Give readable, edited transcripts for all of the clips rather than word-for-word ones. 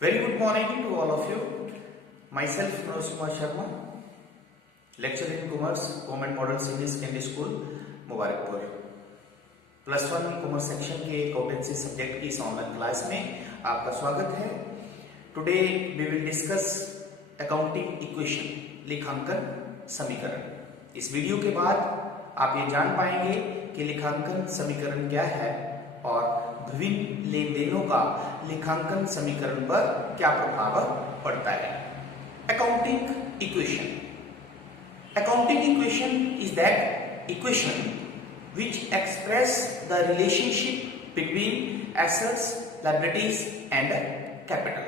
Very good morning to all of you. Myself Manoj Kumar Sharma, lecturer in commerce, Government Model Senior Secondary School, Mubarakpur. +1 commerce section के accountancy subject की इस online class में आपका स्वागत है। Today we will discuss accounting equation, लेखांकन समीकरण। इस वीडियो के बाद आप ये जान पाएंगे कि लेखांकन समीकरण क्या है और विभिन्न लेन देनों का लेखांकन समीकरण पर क्या प्रभाव पड़ता है। Accounting equation. Accounting equation is that equation which express the relationship between assets, liabilities and capital।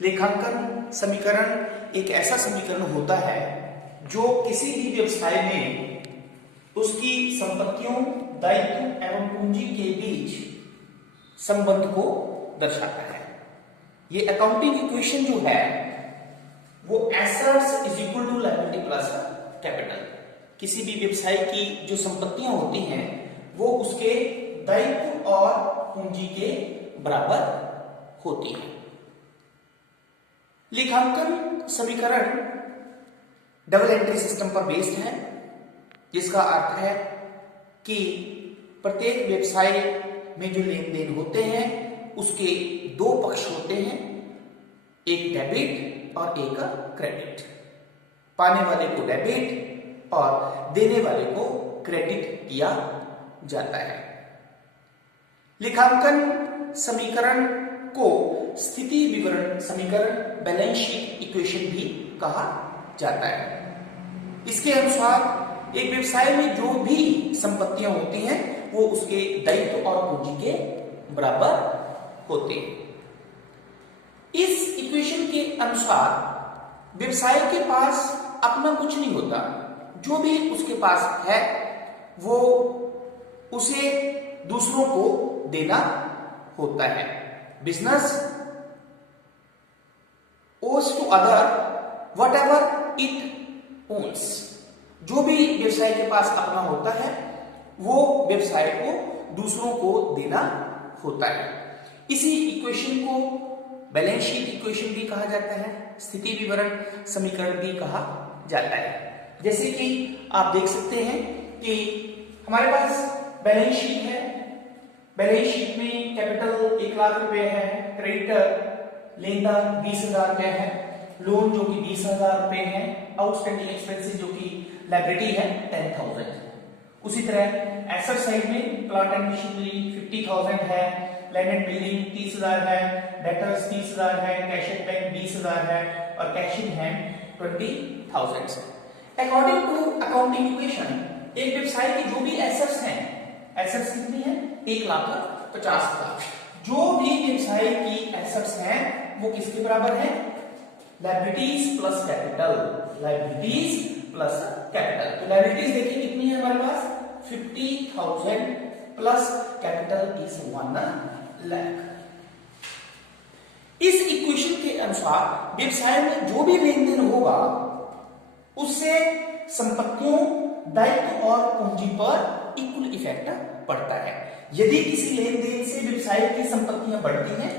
लेखांकन समीकरण एक ऐसा समीकरण होता है जो किसी भी व्यवसाय में उसकी संपत्तियों, दायित्व एवं पूंजी के बीच संबंध को दर्शाता है। ये अकाउंटिंग इक्वेशन जो है वो assets is equal to liability plus capital. किसी भी व्यवसाय की जो संपत्तियां होती हैं वो उसके दायित्व और पूंजी के बराबर होती है। लेखांकन समीकरण डबल एंट्री सिस्टम पर बेस्ड है, जिसका अर्थ है कि प्रत्येक व्यवसाय में जो लेन देन होते हैं उसके दो पक्ष होते हैं, एक डेबिट और एक क्रेडिट। पाने वाले को डेबिट और देने वाले को क्रेडिट किया जाता है। लेखांकन समीकरण को स्थिति विवरण समीकरण, बैलेंस शीट इक्वेशन भी कहा जाता है। इसके अनुसार एक व्यवसाय में जो भी संपत्तियां होती हैं वो उसके दायित्व और पूंजी के बराबर होते हैं। इस इक्वेशन के अनुसार व्यवसाय के पास अपना कुछ नहीं होता, जो भी उसके पास है वो उसे दूसरों को देना होता है। Business owes to other whatever it owns. जो भी व्यवसाय के पास अपना होता है वो व्यवसाय को दूसरों को देना होता है। इसी इक्वेशन को बैलेंस शीट इक्वेशन भी कहा जाता है, स्थिति विवरण समीकरण भी कहा जाता है। जैसे कि आप देख सकते हैं कि हमारे पास बैलेंस शीट है। बैलेंस शीट में कैपिटल 1 लाख रुपए है, क्रेडिटर लेनदार 20,000 रुपए है, लोन जो कि 20,000 रुपए है, आउटस्टैंडिंग एक्सपेंसेस जो कि लायबिलिटी है 10,000। उसी तरह एसेट साइड में प्लांट एंड मशीनरी 50,000 है, लैंड एंड बिल्डिंग 30,000 है, डेटर्स 30,000 है, कैश एट बैंक 20,000 है और कैश इन हैंड 20,000 है। अकॉर्डिंग टू अकाउंटिंग इक्वेशन एक व्यवसाय की जो भी एसेट्स हैं, एसेट्स कितनी है 1,50,000। जो भी व्यवसाय की एसेट्स हैं वो किसके बराबर है, liabilities plus capital. Liabilities plus capital. तो लायबिलिटीज देखिए कितनी है हमारे पास 50,000 प्लस कैपिटल इज 1 लाख। इस इक्वेशन के अनुसार व्यवसाय में जो भी लेन देन होगा उससे संपत्तियों, दायित्व और पूंजी पर इक्वल इफेक्ट पड़ता है। यदि किसी लेन देन से व्यवसाय की संपत्तियां बढ़ती हैं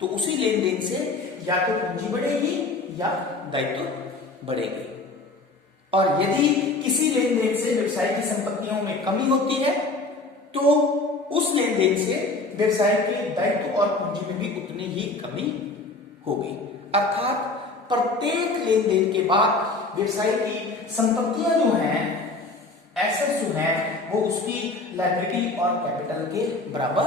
तो उसी लेन देन से या तो पूंजी बढ़ेगी या दायित्व बढ़ेगी, और यदि किसी लेन देन से व्यवसाय की संपत्तियों में कमी होती है तो उस लेन देन से व्यवसाय के दायित्व और पूंजी में भी उतनी ही कमी होगी। अर्थात प्रत्येक लेन देन के बाद व्यवसाय की संपत्तियां जो हैं, एसेट्स जो हैं, वो उसकी लायबिलिटी और कैपिटल के बराबर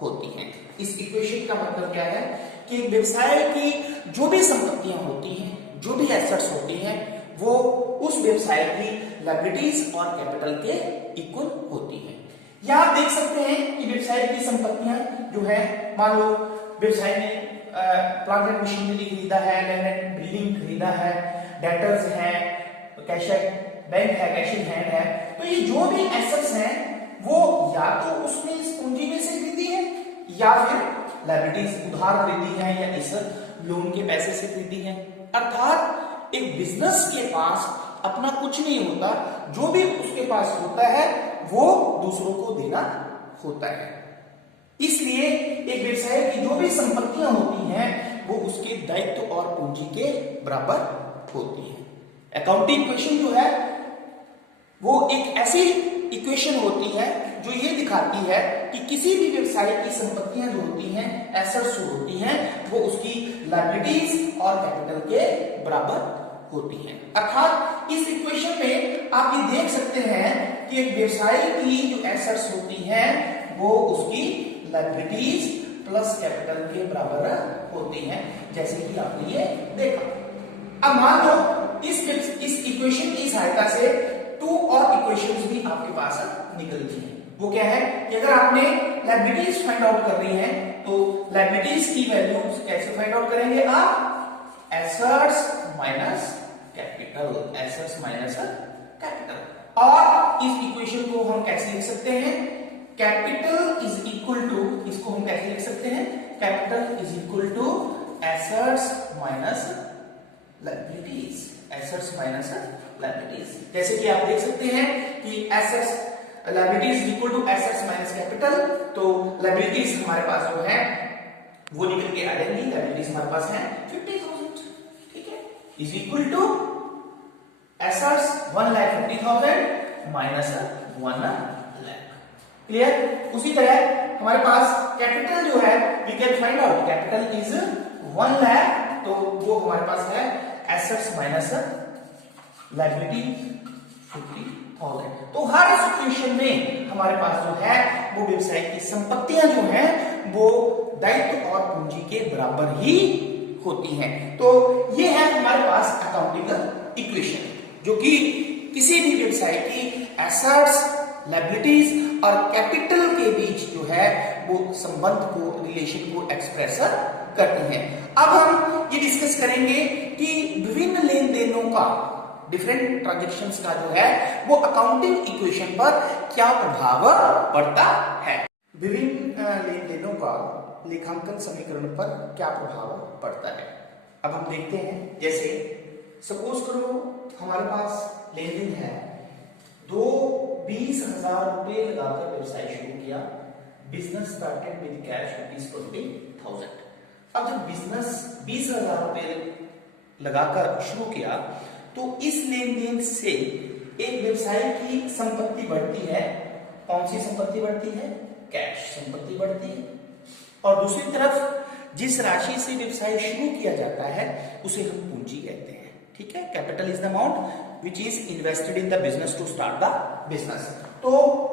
होती हैं। इस इक्वेशन का मतलब क्या है कि व्यवसाय की जो भी संपत्तियां होती हैं, जो भी एसेट्स होती हैं, वो उस व्यवसाय की लायबिलिटीज और कैपिटल के इक्वल होती हैं। या आप देख सकते हैं कि व्यवसाय की संपत्तियां जो है, मान लो व्यवसाय ने प्लांट एंड मशीनरी खरीदा है, लैंड एंड बिल्डिंग खरीदा है, डेटर्स है, कैश बैंक है, कैश इन हैंड है, तो ये जो भी एसेट्स हैं वो या तो उसने इस पूंजी में से खरीदी है या फिर लायबिलिटीज उधार खरीदी है या इस लोन के पैसे से खरीदी है। अर्थात एक बिजनेस के पास अपना कुछ नहीं होता, जो भी उसके पास होता है वो दूसरों को देना होता है। इसलिए एक व्यवसाय की जो भी संपत्तियां होती हैं वो उसके दायित्व और पूंजी के बराबर होती है। अकाउंटिंग इक्वेशन जो है वो एक ऐसी इक्वेशन होती है जो ये दिखाती है कि किसी भी व्यवसाय की संपत्तियां जो होती हैं, एसेट्स जो होती हैं, वो उसकी लायबिलिटीज और कैपिटल के बराबर होती हैं। अर्थात इस इक्वेशन में आप ये देख सकते हैं कि एक व्यवसाय की जो एसेट्स होती हैं वो उसकी लायबिलिटीज प्लस कैपिटल के बराबर होती हैं, जैसे कि आपने ये देखा। अब मान लो इस इक्वेशन की सहायता से टू और इक्वेशंस भी आपके पास निकलती हैं। वो क्या है कि अगर आपने लायबिलिटीज फाइंड आउट करनी है तो लायबिलिटीज की वैल्यूज कैसे फाइंड आउट करेंगे आप? Assets minus capital, assets minus capital. और इस इक्वेशन को हम कैसे लिख सकते हैं? कैपिटल इज इक्वल टू, इसको हम कैसे लिख सकते हैं? Capital is equal to assets minus liabilities, assets minus liabilities. जैसे कि आप देख सकते हैं कि assets liabilities equal to assets minus capital, तो लायबिलिटीज हमारे पास जो है वो निकल के आ जाएंगी। लायबिलिटीज हमारे पास है 50,000, ठीक है, is equal to assets 1,50,000 minus 1 lakh. Clear? उसी तरह हमारे पास कैपिटल जो है we can find out, capital is 1 lakh, तो वो हमारे पास है एसेट्स माइनस लायबिलिटी 50,000। तो हर सिचुएशन में हमारे पास जो है वो व्यवसाय की संपत्तियां जो हैं वो दायित्व और पूंजी के बराबर ही होती हैं। तो ये है हमारे पास अकाउंटिंग इक्वेशन जो कि किसी भी व्यवसाय की एसेट्स, लायबिलिटीज और कैपिटल के बीच जो है वो संबंध को, रिलेशन को एक्सप्रेस करती हैं। अब हम ये डिस्कस करेंगे कि विभिन्न लेन देनों का, डिफरेंट ट्रांजैक्शंस का जो है वो अकाउंटिंग इक्वेशन पर क्या प्रभाव पड़ता है। विभिन्न लेन देनों का लेखांकन समीकरण पर क्या प्रभाव पड़ता है, अब हम देखते हैं। जैसे सपोज करो हमारे पास लेन देन है, 20,000 रुपए लगाकर व्यवसाय शुरू किया, बिजनेस स्टार्टेड विद कैश ₹20,000। अब जब बिजनेस 20,000 रुपए लगाकर शुरू किया तो इस लेन देन से एक व्यवसाय की संपत्ति बढ़ती है। कौन सी संपत्ति बढ़ती है? कैश संपत्ति बढ़ती है। और दूसरी तरफ जिस राशि से व्यवसाय शुरू किया जाता है उसे हम पूंजी कहते हैं, ठीक है। Capital is the amount which is invested in the business to start the business. तो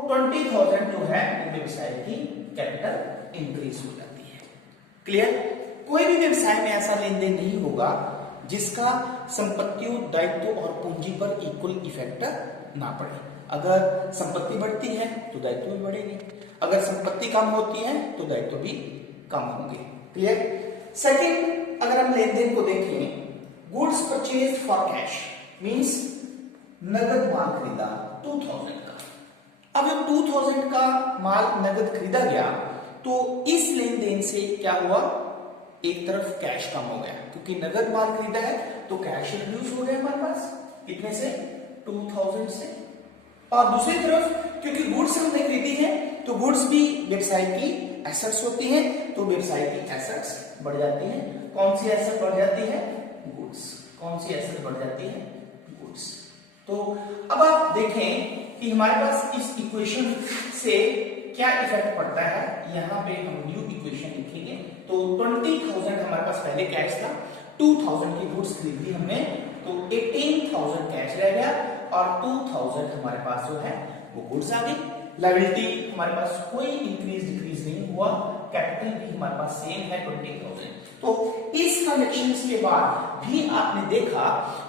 20,000 जो है व्यवसाय की कैपिटल इंक्रीज हो जाती है। क्लियर? कोई भी व्यवसाय में ऐसा लेन देन नहीं होगा जिसका संपत्तियों, दायित्व और पूंजी पर इक्वल इफेक्ट ना पड़े। अगर संपत्ति बढ़ती है तो दायित्व भी बढ़ेंगे, अगर संपत्ति कम होती है तो दायित्व भी कम होंगे। क्लियर? सेकंड, अगर हम लेन देन को देखें, goods purchase for cash means नगद माल खरीदा 2,000 का। अब जब 2,000 का माल नगद खरीदा गया तो इस लेन देन से क्या हुआ? एक तरफ कैश कम हो गया क्योंकि नगद माल खरीदा है तो कैश रिड्यूस हो गया हमारे पास, कितने से? 2,000 से। और दूसरी तरफ क्योंकि गुड्स हमने खरीदी है तो गुड्स भी व्यवसाय की एसेट्स होती हैं, तो व्यवसाय की एसेट्स बढ़ जाती हैं। कौन सी एसेट बढ़ जाती है? गुड्स। कौन सी एसेट बढ़ जाती है? गुड्स। तो अब आप देखें कि हमारे पास इस इक्वेशन से क्या इफेक्ट पड़ता है। यहाँ पे हम न्यू इक्वेशन लिखेंगे। तो 20,000 हमारे पास पहले कैश था, 2,000 की गुड्स खरीद ली हमने, तो 18,000 कैश रह गया और 2,000 हमारे पास जो है वो गुड्स आ गई। लायबिलिटी हमारे पास कोई इंक्रीज डिक्रीज नहीं हुआ, कैपिटल भी हमारे पास सेम है 20,000। तो इस ट्रांजैक्शन के बाद भी आपने देखा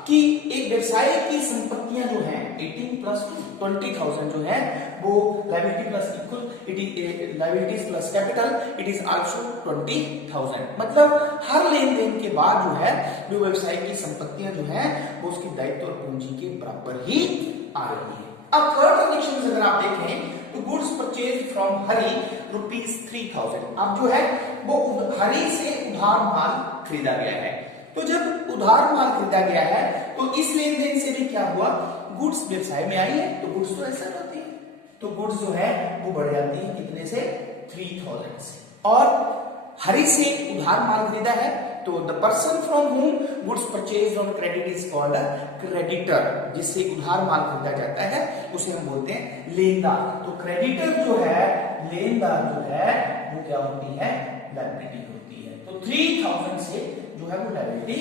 कि एक व्यवसाय की संपत्तियां जो हैं 18 प्लस 20,000 जो है वो liability plus equal, it is liabilities plus capital, it is also 20,000। मतलब हर लेन देन के बाद जो है जो व्यवसाय की संपत्तियां जो है वो उसकी दायित्व और पूंजी के बराबर ही आ रही है। अब थर्ड ट्रांजैक्शन अगर आप देखें तो गुड्स परचेज फ्रॉम हरी ₹3,000। अब जो है वो हरी से उधार माल खरीदा गया है। तो जब उधार माल खरीदा गया है तो इस लेन देन से भी क्या हुआ? गुड्स व्यवसाय में आई है तो गुड्स तो ऐसा होती है, तो गुड्स जो है वो बढ़ जाती है कितने से? 3,000 से। और हरि से उधार माल खरीदा है तो the person from home goods purchase on credit is called a creditor. जिससे उधार माल खरीदा जाता है उसे हम बोलते हैं लेनदार। तो क्रेडिटर जो है, लेनदार जो है, वो क्या होती है? लायबिलिटी होती है। तो 3000 से जो है वो लायबिलिटी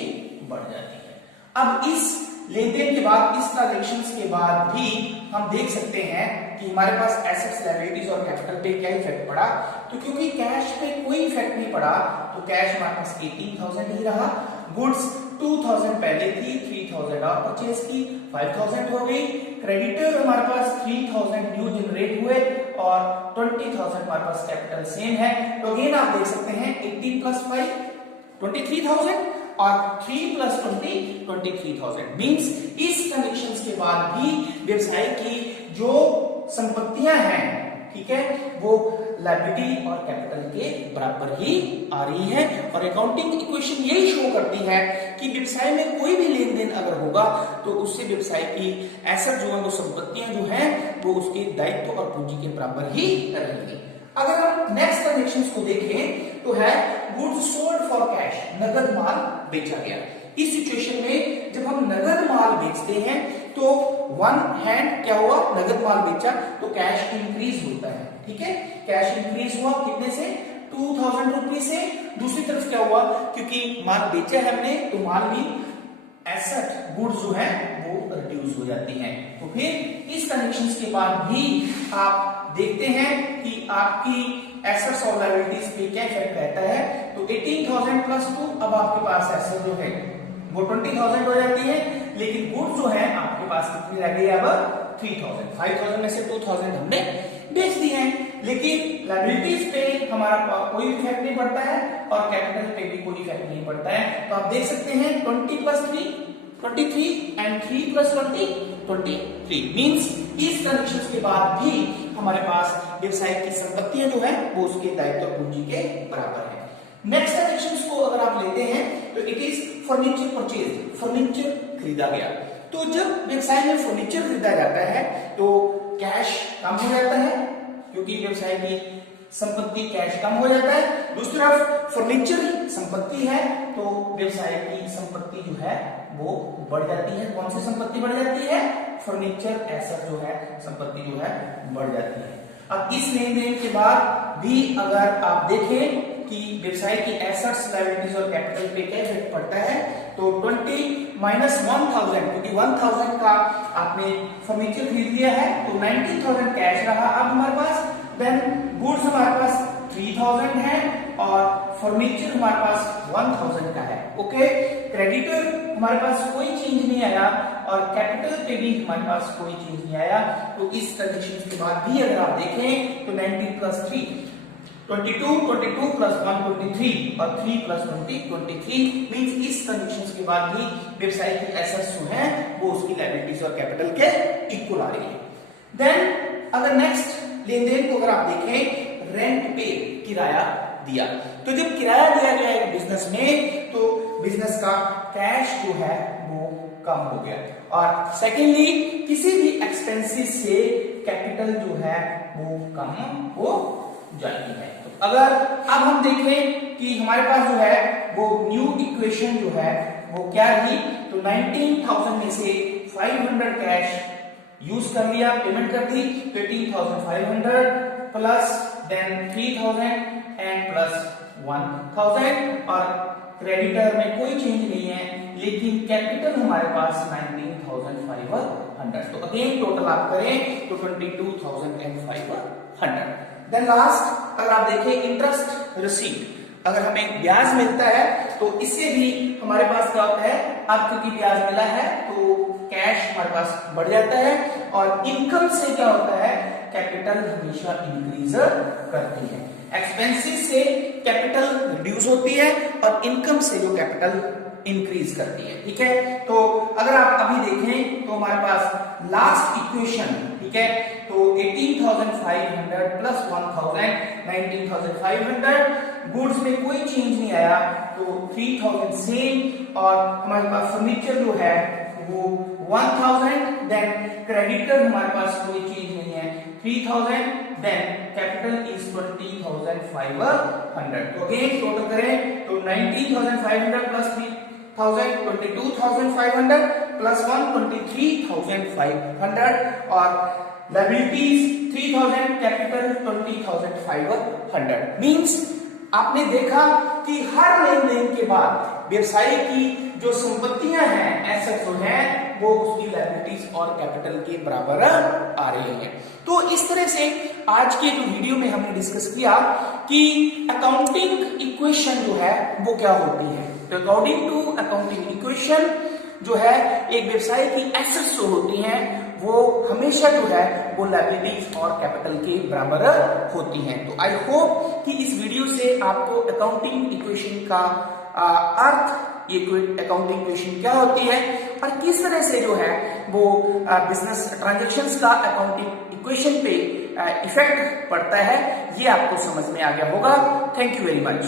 बढ़ जाती है। अब इस लेन देन के बाद, इस ट्रांजेक्शंस के बाद भी हम देख सकते हैं कि हमारे पास एसेट्स, लायबिलिटीज और कैपिटल पे क्या इफेक्ट पड़ा। तो क्योंकि कैश पे कोई इफेक्ट नहीं पड़ा तो कैश हमारे पास 18,000 ही रहा। गुड्स 2000 पहले थी, 3000 और परचेज की, 5000 हो गई। क्रेडिटर हमारे पास 3000 न्यू जनरेट हुए और 20,000 हमारे पास कैपिटल सेम है। तो अगेन आप देख सकते हैं 18 प्लस 5 23,000 और 3 प्लस 20 23,000 मींस इस कनेक्शंस के बाद भी व्यवसाय की जो संपत्तियां हैं, ठीक है, वो लायबिलिटी और कैपिटल के बराबर ही आ रही है। और अकाउंटिंग इक्वेशन यही शो करती है कि व्यवसाय में कोई भी लेन देन अगर होगा तो उससे व्यवसाय की एसेट जो है, वो संपत्तियां जो है वो उसके दायित्व और पूंजी के बराबर ही रहेंगी। अगर हम नेक्स्ट ट्रांजेक्शंस को देखें तो है गुड्स सोल्ड फॉर कैश, नगद माल बेचा गया। इस सिचुएशन में जब हम नगद माल बेचते हैं तो वन हैंड क्या हुआ? नगद माल बेचा तो कैश इंक्रीज होता है, ठीक है। कैश इंक्रीज हुआ कितने से? 2000 रुपीज से। दूसरी तरफ क्या हुआ? क्योंकि माल बेचा है हमने तो माल भी एसेट, गुड्स जो है वो रिड्यूस हो जाती है। तो फिर इस कनेक्शंस के बाद भी आप देखते हैं कि आपकी एसेट्स और लायबिलिटीज पे क्या इफेक्ट रहता है। तो 18,000 प्लस 2, अब आपके पास एसेट जो है वो 20,000 हो जाती है, लेकिन गुड्स जो है आपके पास कितनी रह गई? अब 3,000। 5,000 में से 2,000 हमने बेच दी है, लेकिन लायबिलिटीज पे हमारा कोई इफेक्ट नहीं पड़ता है और कैपिटल पे भी कोई इफेक्ट नहीं पड़ता है। तो आप देख सकते हैं 20 प्लस 3 23 एंड 3 प्लस 20 23 मींस इस कनेक्शंस के बाद भी हमारे पास व्यवसाय की संपत्तियां जो है वो उसके दायित्व और पूंजी के बराबर है। नेक्स्ट कनेक्शंस को अगर आप लेते हैं तो it is furniture purchase, furniture खरीदा गया। तो जब व्यवसाय में फर्नीचर खरीदा जाता है तो कैश कम हो जाता है क्योंकि व्यवसाय की संपत्ति कैश कम हो जाता है। दूसरी तरफ फर्नीचर संपत्ति है तो व्यवसाय की संपत्ति जो है वो बढ़ जाती है। कौन सी संपत्ति बढ़ जाती है? फर्नीचर एसेट जो है, संपत्ति जो है बढ़ जाती है। अब इस लेन देन के बाद भी अगर आप देखें कि व्यवसाय की एसेट्स, लायबिलिटीज और कैपिटल पे क्या इफेक्ट पड़ता है तो 20 माइनस 1,000, क्योंकि 1,000 का आपने फर्नीचर खरीद लिया है तो 90,000 कैश रहा अब हमारे पास। देन गुड्स हमारे पास 3,000 है और फर्नीचर हमारे पास 1,000 का है। ओके, क्रेडिटर हमारे पास कोई चेंज नहीं आया और कैपिटल पे भी हमारे पास कोई चेंज नहीं आया। तो इस कंडीशन के बाद भी अगर आप देखें तो 90 प्लस 3 22 22 प्लस 1 23 और 3 प्लस 20 23 मींस इस कंडीशन के बाद भी व्यवसाय की एसेट्स जो है वो उसकी लायबिलिटीज और कैपिटल के इक्वल आ रही है। देन अगर नेक्स्ट लेन देन को अगर आप देखें, रेंट पे, किराया दिया। तो जब किराया दिया गया है बिजनेस में तो बिजनेस का कैश जो है वो कम हो गया। और सेकेंडली किसी भी एक्सपेंसेस से कैपिटल जो है वो कम हो जाती है। तो अगर अब हम देखें कि हमारे पास जो है वो न्यू इक्वेशन जो है वो क्या रही तो 19,000 में से 500 कैश यूज कर लिया, पेमेंट कर दी, 18,500 प्लस देन 3,000 एंड प्लस 1,000 और क्रेडिटर में कोई चेंज नहीं है लेकिन कैपिटल हमारे पास 19,500। तो अगेन टोटल आप करें तो 22,500। देन लास्ट अगर आप देखें इंटरेस्ट रिसीट, अगर हमें ब्याज मिलता है तो इससे भी हमारे पास क्या होता है, अब क्योंकि ब्याज मिला है तो कैश हमारे पास बढ़ जाता है और इनकम से क्या होता है, कैपिटल हमेशा इंक्रीज करती है। एक्सपेंसेस से कैपिटल रिड्यूस होती है और इनकम से जो कैपिटल इंक्रीज करती है। ठीक है, तो अगर आप अभी देखें तो हमारे पास लास्ट इक्वेशन, ठीक है, तो 18,500 प्लस 1,000 19,500, गुड्स में कोई चेंज नहीं आया तो 3,000 सेम और हमारे पास फर्नीचर जो है वो 1,000, देन क्रेडिटर हमारे पास कोई चेंज नहीं है 3000, then capital is 20,500. तो अगेन टोटल करें तो 19,500 plus 3,000 22,500 plus 1 23,500 और liabilities 3,000, capital 20,500. मीन्स आपने देखा कि हर लेन देन के बाद व्यवसायी की जो संपत्तियां हैं, एसेट जो हैं, वो उसकी लायबिलिटीज और कैपिटल के बराबर आ रही हैं। तो इस तरह से आज के जो वीडियो में हमने डिस्कस किया कि अकाउंटिंग इक्वेशन जो है वो क्या होती है। तो अकॉर्डिंग टू अकाउंटिंग इक्वेशन जो है एक व्यवसाय की एसेट्स जो होती हैं वो हमेशा जो है वो लायबिलिटीज और कैपिटल के बराबर होती हैं। तो आई होप कि इस वीडियो से आपको अकाउंटिंग इक्वेशन का अर्थ, ये अकाउंटिंग इक्वेशन क्या होती है और किस तरह से जो है वो बिजनेस ट्रांजैक्शंस का अकाउंटिंग इक्वेशन पे इफेक्ट पड़ता है, ये आपको समझ में आ गया होगा। Thank you very much.